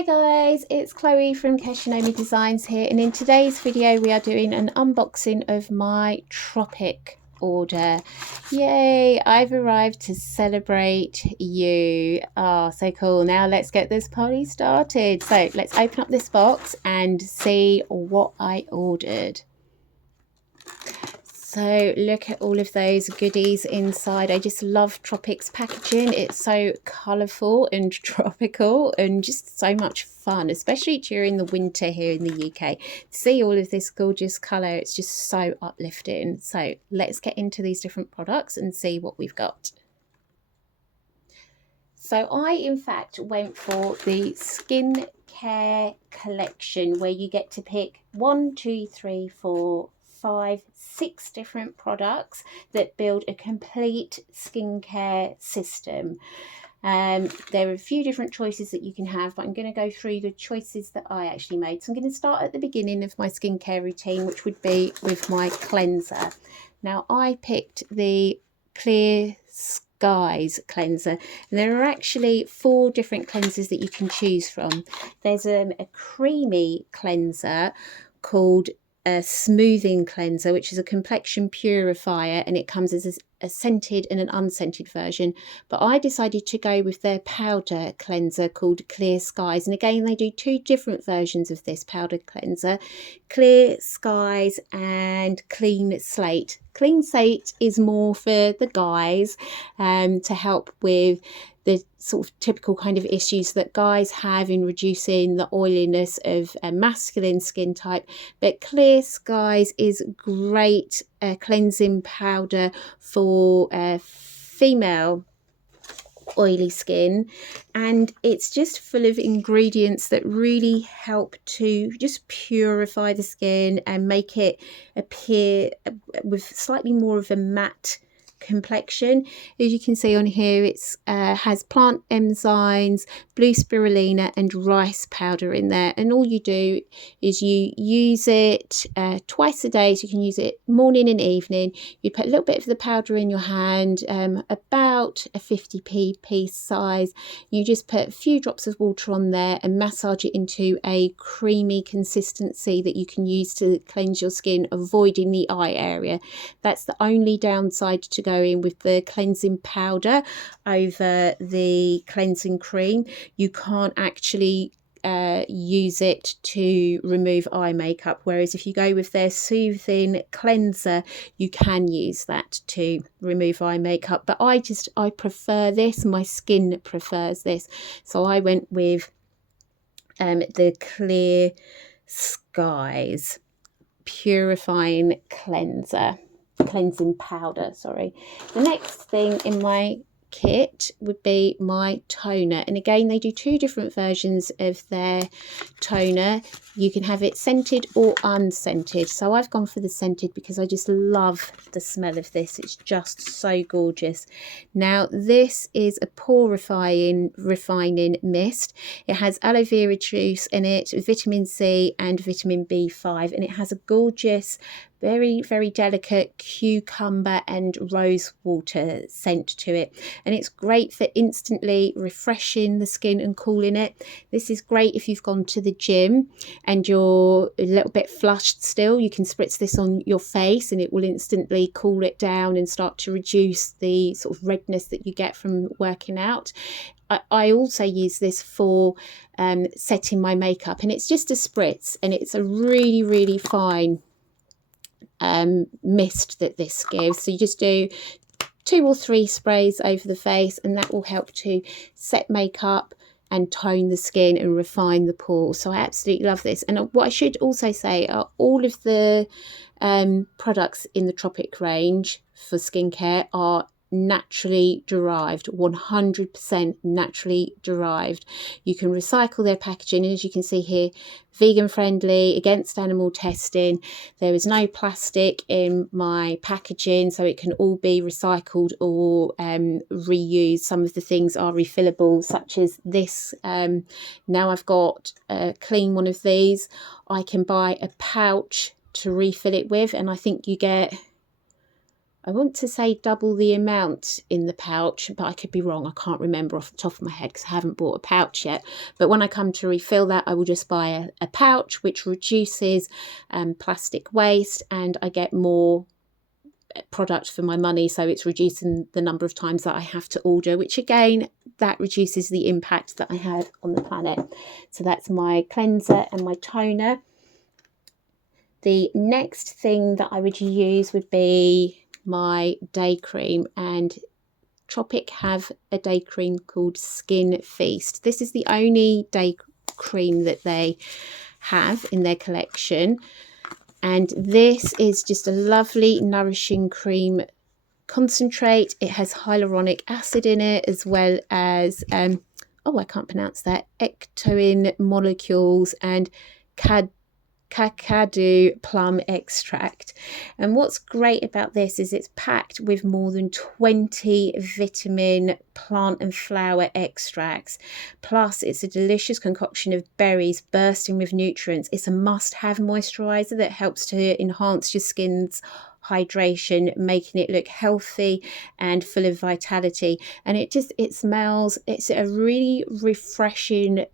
Hi guys, it's Chloe from Keshinomi Designs here, and in today's video we are doing an unboxing of my Tropic order. Yay, I've arrived to celebrate you. Oh, so cool. Now let's get this party started. So let's open up this box and see what I ordered. So look at all of those goodies inside. I just love Tropic's packaging. It's so colourful and tropical and just so much fun, especially during the winter here in the UK. To see all of this gorgeous colour, it's just so uplifting. So let's get into these different products and see what we've got. So I, in fact, went for the Skincare Collection, where you get to pick 1, 2, 3, 4, 5, 6 different products that build a complete skincare system. There are a few different choices that you can have, but I'm going to go through the choices that I actually made. So I'm going to start at the beginning of my skincare routine, which would be with my cleanser. Now I picked the Clear Skies cleanser, and there are actually 4 different cleansers that you can choose from. There's a creamy cleanser called a smoothing cleanser, which is a complexion purifier, and it comes as a scented and an unscented version, but I decided to go with their powder cleanser called Clear Skies. And again, they do 2 different versions of this powder cleanser, Clear Skies and Clean Slate. Clean Slate is more for the guys, to help with the sort of typical kind of issues that guys have in reducing the oiliness of a masculine skin type. But Clear Skies is great cleansing powder for female oily skin, and it's just full of ingredients that really help to just purify the skin and make it appear with slightly more of a matte complexion. As you can see on here, it's has plant enzymes, blue spirulina and rice powder in there, and all you do is you use it twice a day. So you can use it morning and evening. You put a little bit of the powder in your hand, about a 50p piece size. You just put a few drops of water on there and massage it into a creamy consistency that you can use to cleanse your skin, avoiding the eye area. That's the only downside to going with the cleansing powder over the cleansing cream. You can't actually use it to remove eye makeup, whereas if you go with their soothing cleanser, you can use that to remove eye makeup. But I prefer this, my skin prefers this, so I went with the Clear Skies purifying cleansing powder. Sorry. The next thing in my kit would be my toner, and again they do 2 different versions of their toner. You can have it scented or unscented, so I've gone for the scented because I just love the smell of this. It's just so gorgeous. Now this is a pore refining mist. It has aloe vera juice in it, vitamin C and vitamin B5, and it has a gorgeous, very, very delicate cucumber and rose water scent to it, and it's great for instantly refreshing the skin and cooling it. This is great if you've gone to the gym and you're a little bit flushed still. You can spritz this on your face and it will instantly cool it down and start to reduce the sort of redness that you get from working out. I also use this for setting my makeup, and it's just a spritz, and it's a really, really fine mist that this gives. So you just do 2 or 3 sprays over the face, and that will help to set makeup and tone the skin and refine the pores. So I absolutely love this. And what I should also say are all of the products in the Tropic range for skincare are naturally derived, 100% naturally derived. You can recycle their packaging, and as you can see here, vegan friendly, against animal testing. There is no plastic in my packaging, so it can all be recycled or reused. Some of the things are refillable, such as this. Now I've got a clean one of these. I can buy a pouch to refill it with, and I think you get I want to say double the amount in the pouch, but I could be wrong. I can't remember off the top of my head because I haven't bought a pouch yet. But when I come to refill that, I will just buy a pouch, which reduces plastic waste, and I get more product for my money. So it's reducing the number of times that I have to order, which again, that reduces the impact that I have on the planet. So that's my cleanser and my toner. The next thing that I would use would be my day cream, and Tropic have a day cream called Skin Feast. This is the only day cream that they have in their collection, and this is just a lovely nourishing cream concentrate. It has hyaluronic acid in it, as well as I can't pronounce that, ectoin molecules and cacao plum extract. And what's great about this is it's packed with more than 20 vitamin, plant and flower extracts, plus it's a delicious concoction of berries bursting with nutrients. It's a must-have moisturizer that helps to enhance your skin's hydration, making it look healthy and full of vitality. And it smells, it's a really refreshing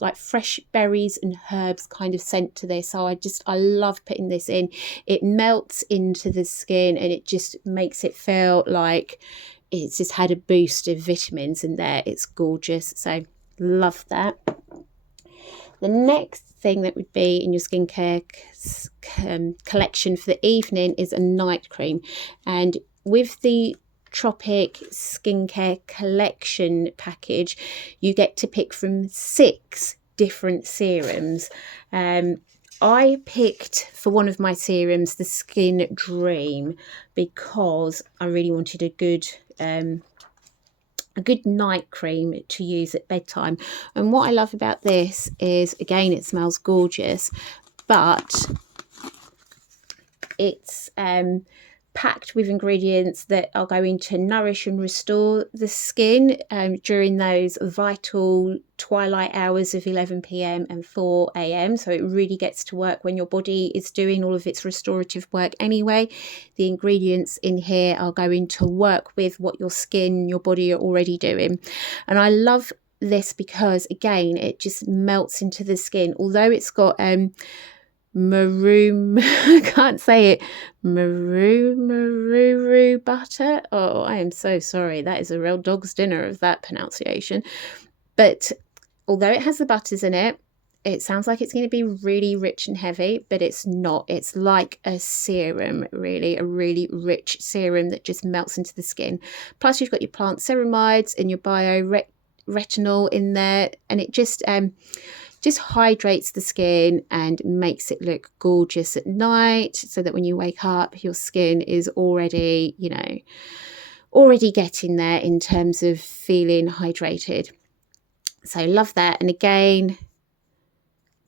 like fresh berries and herbs kind of scent to this. So I love putting this in. It melts into the skin and it just makes it feel like it's just had a boost of vitamins in there. It's gorgeous, so love that. The next thing that would be in your skincare collection for the evening is a night cream. And with the Tropic Skincare Collection package, you get to pick from 6 different serums. I picked for one of my serums the Skin Dream because I really wanted a good night cream to use at bedtime. And what I love about this is, again, it smells gorgeous, but it's packed with ingredients that are going to nourish and restore the skin during those vital twilight hours of 11 p.m. and 4 a.m. So it really gets to work when your body is doing all of its restorative work anyway. The ingredients in here are going to work with what your skin, your body are already doing. And I love this because, again, it just melts into the skin. Although it's got maroon, I can't say it, maroon butter. Oh, I am so sorry. That is a real dog's dinner of that pronunciation. But although it has the butters in it, it sounds like it's going to be really rich and heavy, but it's not. It's like a serum, really, a really rich serum that just melts into the skin. Plus you've got your plant ceramides and your retinol in there, and it just hydrates the skin and makes it look gorgeous at night, so that when you wake up, your skin is already, already getting there in terms of feeling hydrated. So love that. And again,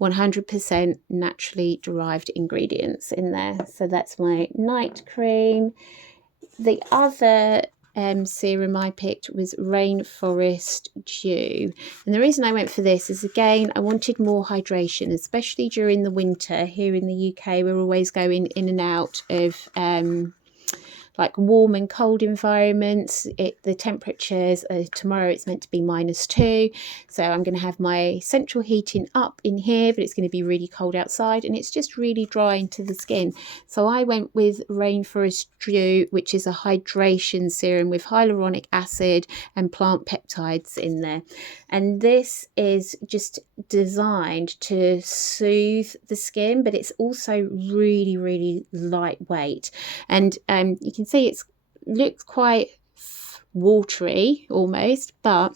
100% naturally derived ingredients in there. So that's my night cream. The other serum I picked was Rainforest Dew, and the reason I went for this is, again, I wanted more hydration, especially during the winter. Here in the UK, we're always going in and out of like warm and cold environments. The temperatures, tomorrow it's meant to be -2, so I'm going to have my central heating up in here, but it's going to be really cold outside, and it's just really dry into the skin. So I went with Rainforest Dew, which is a hydration serum with hyaluronic acid and plant peptides in there. And this is just designed to soothe the skin, but it's also really, really lightweight. And you can see it looks quite watery almost, but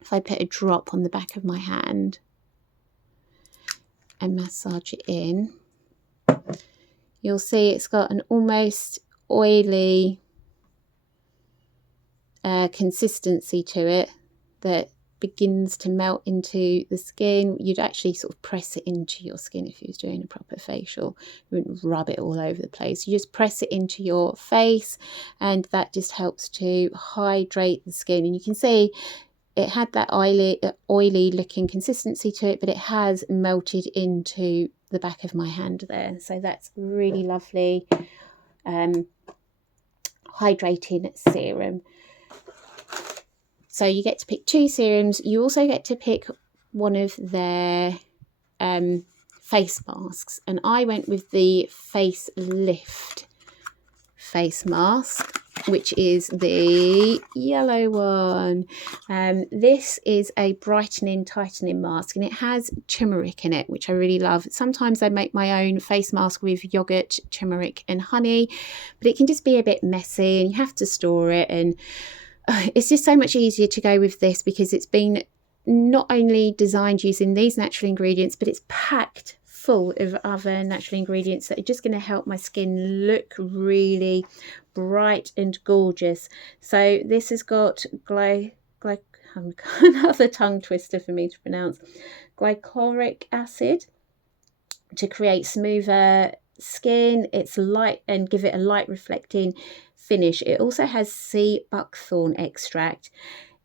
if I put a drop on the back of my hand and massage it in, you'll see it's got an almost oily consistency to it that begins to melt into the skin. You'd actually sort of press it into your skin if you was doing a proper facial. You wouldn't rub it all over the place. You just press it into your face, and that just helps to hydrate the skin. And you can see it had that oily looking consistency to it, but it has melted into the back of my hand there. So that's really lovely. hydrating serum. So you get to pick 2 serums. You also get to pick one of their face masks, and I went with the Face Lift face mask, which is the yellow one. This is a brightening tightening mask, and it has turmeric in it, which I really love. Sometimes I make my own face mask with yogurt, turmeric and honey, but it can just be a bit messy and you have to store it, and it's just so much easier to go with this because it's been not only designed using these natural ingredients, but it's packed full of other natural ingredients that are just going to help my skin look really bright and gorgeous. So this has got another tongue twister for me to pronounce, glycolic acid to create smoother skin. It's light and give it a light reflecting finish. It also has sea buckthorn extract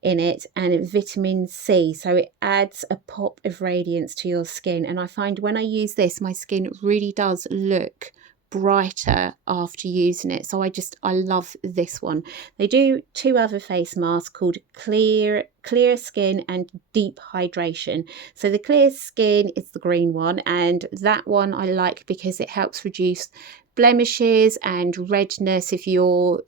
in it and vitamin C, so it adds a pop of radiance to your skin, and I find when I use this my skin really does look brighter after using it. So I love this one. They do 2 other face masks called clear skin and deep hydration. So the clear skin is the green one, and that one I like because it helps reduce blemishes and redness if you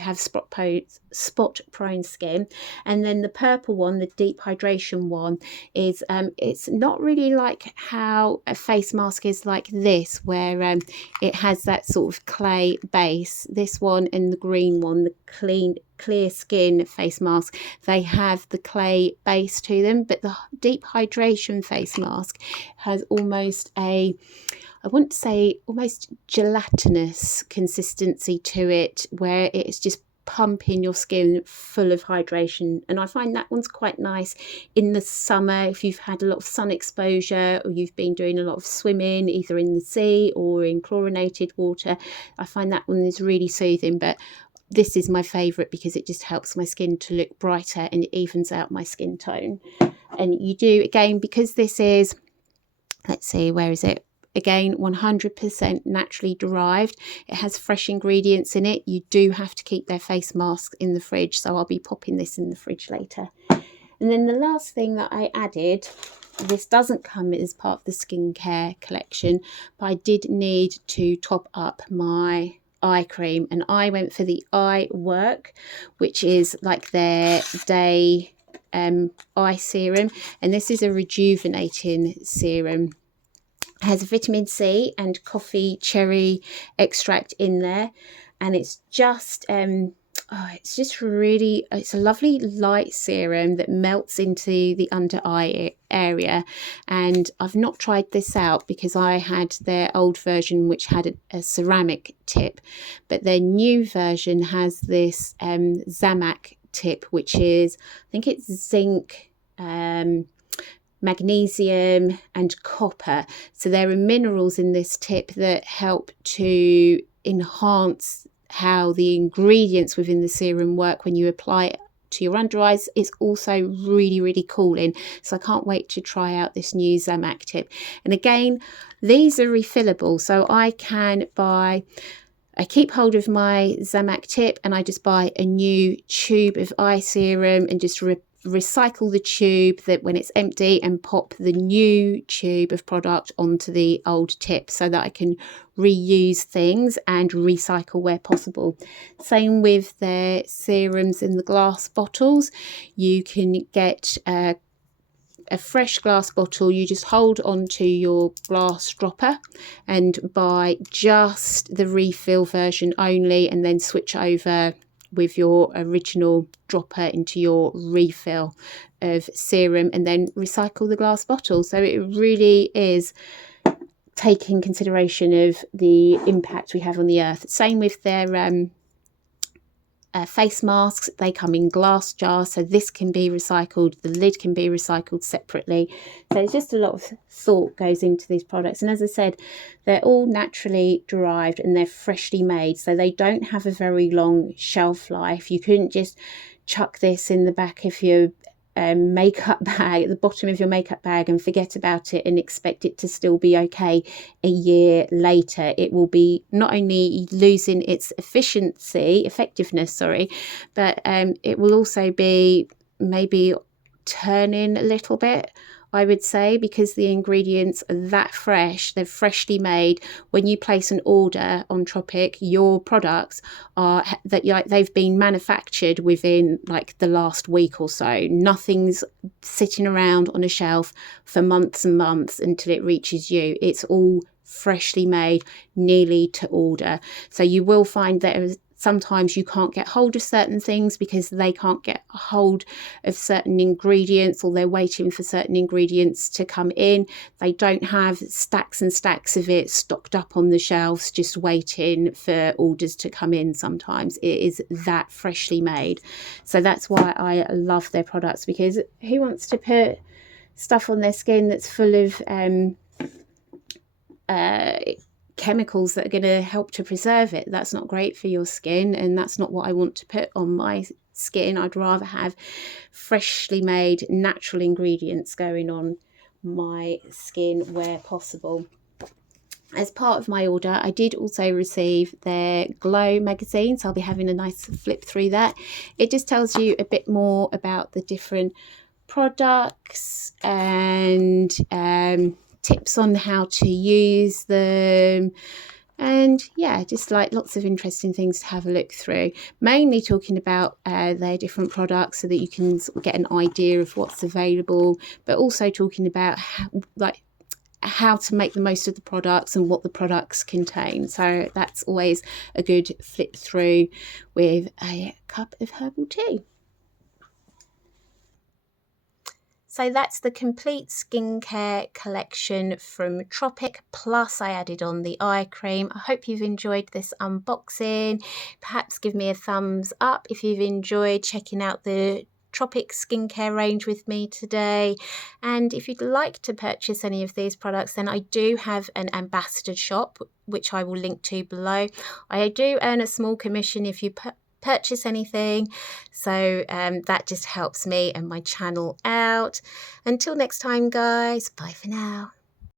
have spot prone skin. And then the purple one, the deep hydration one, is it's not really like how a face mask is like this, where it has that sort of clay base. This one and the green one, the clear skin face mask, they have the clay base to them, but the deep hydration face mask has almost I wouldn't say almost gelatinous consistency to it, where it's just pumping your skin full of hydration. And I find that one's quite nice in the summer if you've had a lot of sun exposure or you've been doing a lot of swimming either in the sea or in chlorinated water. I find that one is really soothing, but this is my favourite because it just helps my skin to look brighter and it evens out my skin tone. And you do, again, because this is, let's see, where is it? Again, 100% naturally derived. It has fresh ingredients in it. You do have to keep their face masks in the fridge, so I'll be popping this in the fridge later. And then the last thing that I added, this doesn't come as part of the skincare collection, but I did need to top up my eye cream, and I went for the Eye Work, which is like their day eye serum, and this is a rejuvenating serum. Has vitamin C and coffee cherry extract in there, and it's just it's a lovely light serum that melts into the under eye area. And I've not tried this out because I had their old version which had a ceramic tip, but their new version has this Zamac tip, which is, I think it's zinc, magnesium and copper. So there are minerals in this tip that help to enhance how the ingredients within the serum work when you apply it to your under eyes. It's also really cooling, so I can't wait to try out this new Zamac tip. And again, these are refillable, so I keep hold of my Zamac tip and I just buy a new tube of eye serum and just recycle the tube that when it's empty and pop the new tube of product onto the old tip so that I can reuse things and recycle where possible. Same with their serums in the glass bottles. You can get a fresh glass bottle. You just hold onto your glass dropper and buy just the refill version only, and then switch over with your original dropper into your refill of serum and then recycle the glass bottle. So it really is taking consideration of the impact we have on the earth. Same with their face masks. They come in glass jars, so this can be recycled, the lid can be recycled separately. So it's just a lot of thought goes into these products, and as I said, they're all naturally derived and they're freshly made, so they don't have a very long shelf life. You couldn't just chuck this in the back of your makeup bag at the bottom of your makeup bag and forget about it and expect it to still be okay a year later. It will be not only losing its effectiveness, but it will also be maybe turning a little bit, I would say, because the ingredients are that fresh, they're freshly made. When you place an order on Tropic, your products are that they've been manufactured within like the last week or so. Nothing's sitting around on a shelf for months and months until it reaches you. It's all freshly made, nearly to order. So you will find that sometimes you can't get hold of certain things because they can't get hold of certain ingredients, or they're waiting for certain ingredients to come in. They don't have stacks and stacks of it stocked up on the shelves just waiting for orders to come in. Sometimes it is that freshly made. So that's why I love their products, because who wants to put stuff on their skin that's full of chemicals that are going to help to preserve it? That's not great for your skin, and that's not what I want to put on my skin. I'd rather have freshly made natural ingredients going on my skin where possible. As part of my order, I did also receive their Glow magazine, so I'll be having a nice flip through that. It just tells you a bit more about the different products and tips on how to use them, and yeah, just like lots of interesting things to have a look through, mainly talking about their different products so that you can sort of get an idea of what's available, but also talking about how to make the most of the products and what the products contain. So that's always a good flip through with a cup of herbal tea. So that's the complete skincare collection from Tropic, plus I added on the eye cream. I hope you've enjoyed this unboxing. Perhaps give me a thumbs up if you've enjoyed checking out the Tropic skincare range with me today. And if you'd like to purchase any of these products, then I do have an ambassador shop, which I will link to below. I do earn a small commission if you purchase anything, so that just helps me and my channel out. Until next time, guys, bye for now.